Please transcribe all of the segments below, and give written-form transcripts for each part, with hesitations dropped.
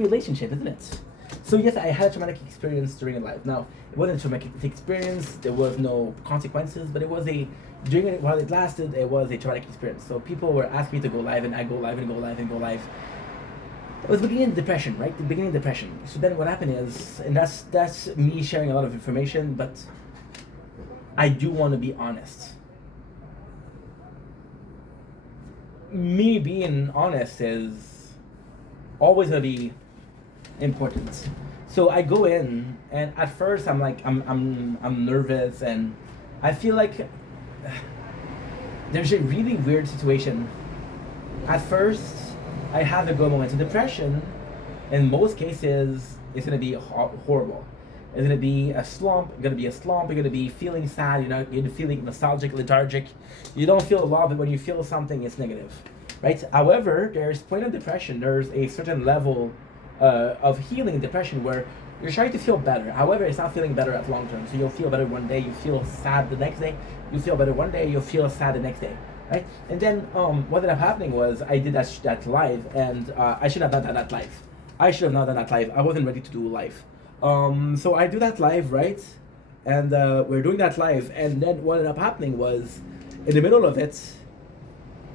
different relationship, isn't it? So yes, I had a traumatic experience during a life. Now it wasn't a traumatic experience. There was no consequences, but it was a during it while it lasted. It was a traumatic experience. So people were asking me to go live, and I go live and go live and go live. It was beginning of depression, right? The beginning of depression. So then what happened is, and that's me sharing a lot of information, but I do want to be honest. Me being honest is always gonna be important. So I go in, and at first I'm like I'm nervous, and I feel like there's a really weird situation. At first, I have a good moment. So depression, in most cases, is gonna be horrible. It's gonna be a slump. It's gonna be a slump. You're gonna be feeling sad. You're feeling nostalgic, lethargic. You don't feel love, but when you feel something, it's negative, right? However, there's point of depression. There's a certain level of healing in depression where you're trying to feel better. However, it's not feeling better at long term. So you'll feel better one day. You feel sad the next day. You feel better one day. You'll feel sad the next day. Right, and then what ended up happening was I did that live, and I should have not done that live. I should have not done that live. I wasn't ready to do live. So I do that live, right? And we're doing that live, and then what ended up happening was, in the middle of it,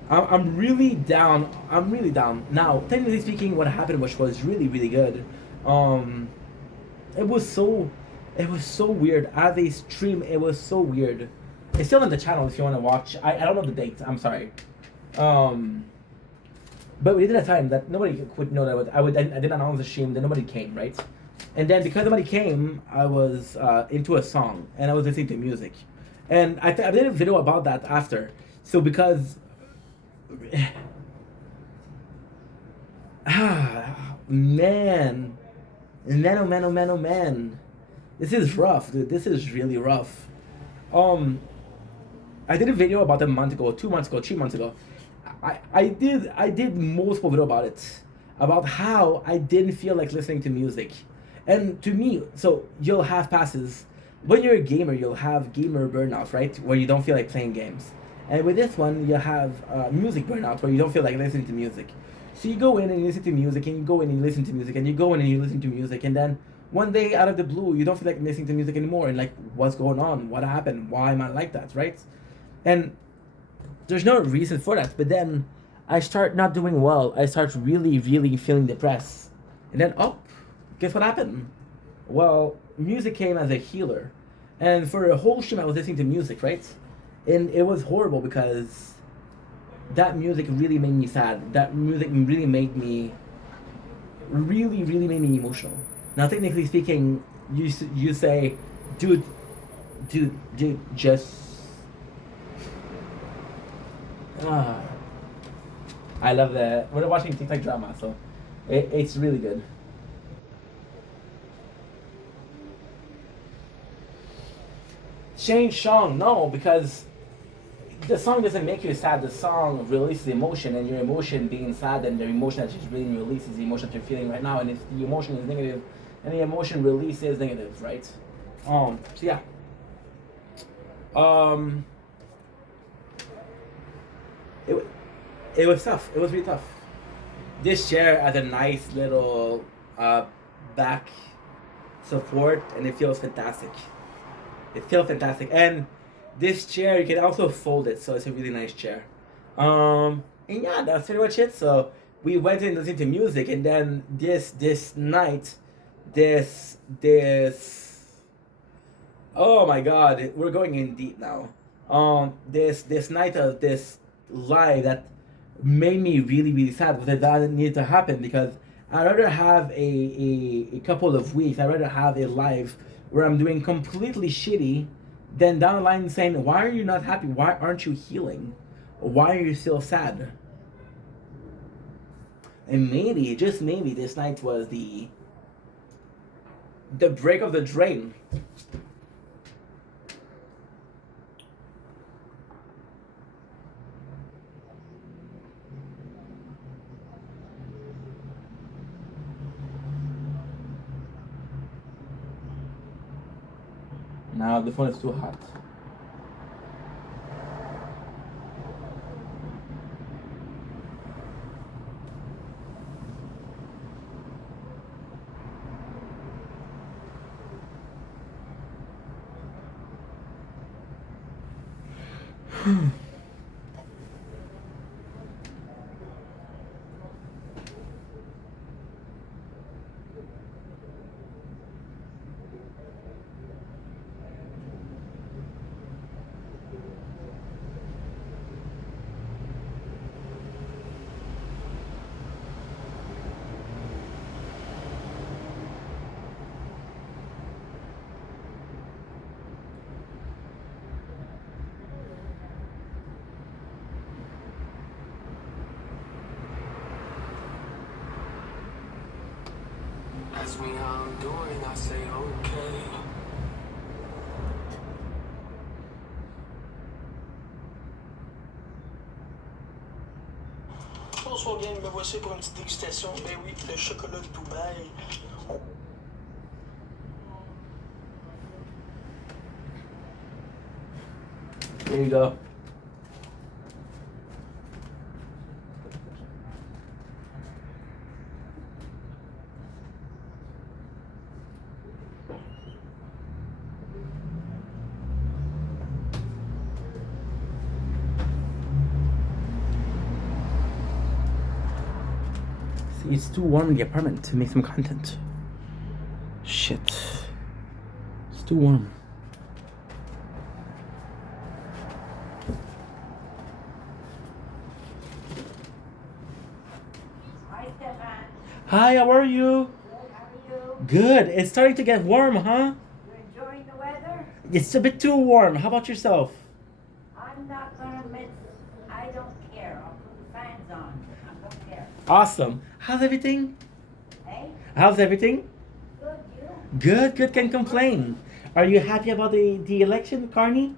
I'm really down. I'm really down. Now, technically speaking, what happened, which was really, really good, it was so, it was so weird. As a stream, it was so weird. It's still on the channel if you want to watch. I don't know the date. I'm sorry. But we did a time that nobody would know that I did announce the stream. Then nobody came, right? And then because nobody came, I was into a song and I was listening to music, and I did a video about that after. So because man, oh man, this is rough, dude. This is really rough. I did a video about a month ago, 2 months ago, 3 months ago. I did multiple video about it, about how I didn't feel like listening to music, and to me, so you'll have passes. When you're a gamer, you'll have gamer burnout, right? Where you don't feel like playing games, and with this one, you have music burnout, where you don't feel like listening to music. So you go in and you listen to music, and you go in and you listen to music, and you go in and you listen to music, and then one day out of the blue, you don't feel like listening to music anymore, and like, what's going on? What happened? Why am I like that, right? And there's no reason for that. But then I start not doing well. I start really, really feeling depressed. And then, oh, guess what happened? Well, music came as a healer. And for a whole stream, I was listening to music, right? And it was horrible because that music really made me sad. That music really made me, really, really made me emotional. Now, technically speaking, you say, dude, just I love that. We're watching TikTok drama, so it's really good. Change song, no, because the song doesn't make you sad. The song releases emotion, and your emotion being sad, and the emotion that is being released is the emotion that you're feeling right now. And if the emotion is negative, and the emotion release is negative, right? So yeah. It was tough. It was really tough. This chair has a nice little back support, and it feels fantastic. It feels fantastic, and this chair you can also fold it, so it's a really nice chair. And yeah, that's pretty much it. So we went in listening to music, and then this night, this oh my god, we're going in deep now. This night of this live that made me really, really sad, but that needed to happen because I'd rather have a couple of weeks, I'd rather have a live where I'm doing completely shitty than down the line saying, why are you not happy? Why aren't you healing? Why are you still sad? And maybe, just maybe, this night was the break of the drain. Now the phone is too hot. Ask me how I'm doing, I say okay. Bonsoir, bien, me voici pour une petite dégustation. Ben oui, le chocolat de Dubaï. There you go. See, it's too warm in the apartment to make some content. Shit. It's too warm. Hi, Stefan. Hi, how are you? Good, how are you? Good. It's starting to get warm, huh? You enjoying the weather? It's a bit too warm. How about yourself? I'm not gonna miss. I don't care. I'll put the fans on. I don't care. Awesome. How's everything? Hey, How's everything? good, you? Good, good. Can't complain. Are you happy about the election, Carney?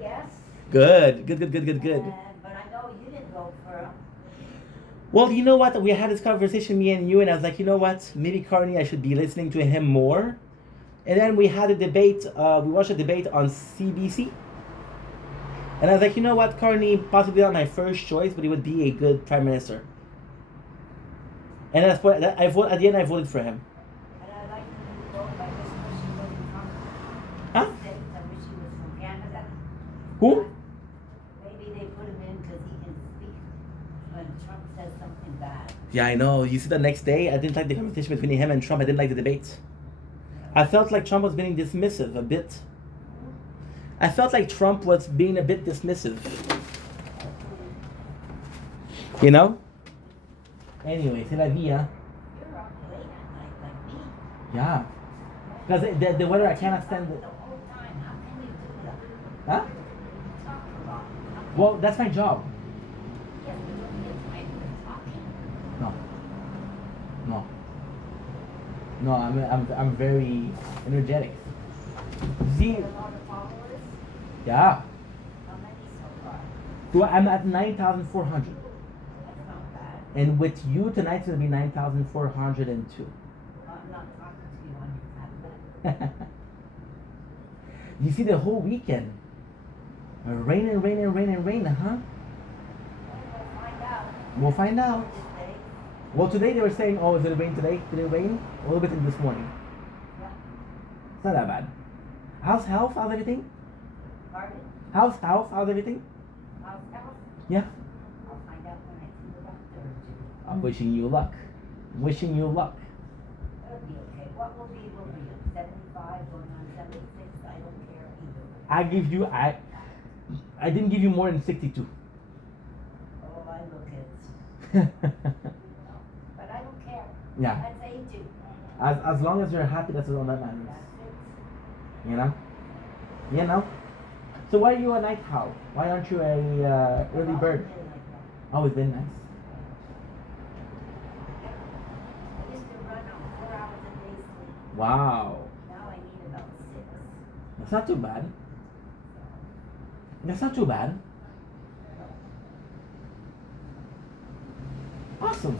Yes. Good, good, good, good, good, good. But I know you didn't vote for him. Well, you know what? We had this conversation, me and you, and I was like, you know what? Maybe Carney, I should be listening to him more. And then we had a debate. We watched a debate on CBC. And I was like, you know what, Carney, possibly not my first choice, but he would be a good prime minister. And that's what I vote. At the end, I voted for him. And I like to vote. I just wish he wasn't from Huh? the States. I wish he was from Canada. Who? Maybe they put him in because he can speak when Trump says something bad. Yeah, I know. You see, the next day, I didn't like the competition between him and Trump. I didn't like the debate. I felt like Trump was being dismissive a bit. I felt like Trump was being a bit dismissive. You know? Anyway, c'est la vie, hein? You're up late at night like me. Yeah. Because the weather, I cannot stand it. The whole time. How can you do that? Huh? Talk a lot. Well, that's my job. Yes, but don't get tired of talking. No. No. No, I'm very energetic. See, You have a lot of followers. yeah. How many so far? So I'm at 9,400. That's not bad. And with you tonight, it's going to be 9,402. Well, I'm not talking to you when you have that. You see the whole weekend. Rain and rain and rain and rain, huh? We'll find out. We'll find out. This day. Well, today they were saying, oh, is it rain today? Did it rain? A little bit this morning. Yeah. It's not that bad. How's health? How's everything? Pardon? How's health? How's everything? How's health? Yeah. I'll find out when I see the doctor or two. I'm wishing you luck. Wishing you luck. It'll be okay. What will be, will be. 75 going on 76. I don't care either. I give you, I didn't give you more than 62. Oh, I look at. No. But I don't care. Yeah. That's 82. As long as you're happy, that's all that matters. That's it. You know? You know? So why are you a night owl? Why aren't you a early bird? I've always been like that. Always been nice. I used to run on 4 hours a day sleep. Wow. Now I need about 6. That's not too bad. That's not too bad. Awesome.